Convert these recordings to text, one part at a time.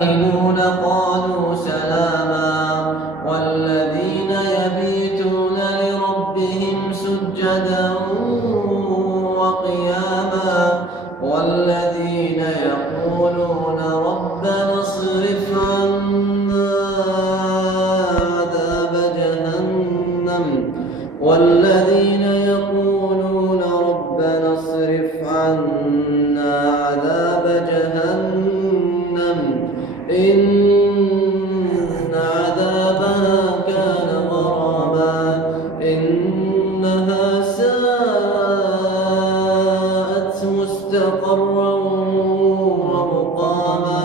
قالوا سلاما والذين يبيتون لربهم سجدا وقياما والذين يقولون ربنا اصرف عنا عذاب جهنم والذين يقولون ربنا اصرف عنا عذاب جهنم إن عذابها كان غراما إنها ساءت مستقرا ومقاما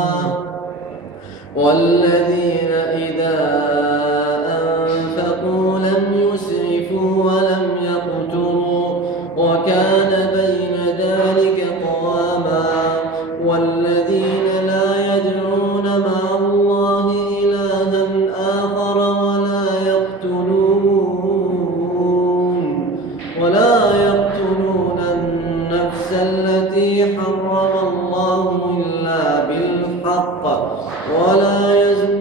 والذين إذا أنفقوا لم يسرفوا ولم يقتروا وكان بين ذلك قواما والذين لا يدعون مع الله إلها آخر ولا يقتلون النفس التي حرم الله إلا بالحق ولا يزنون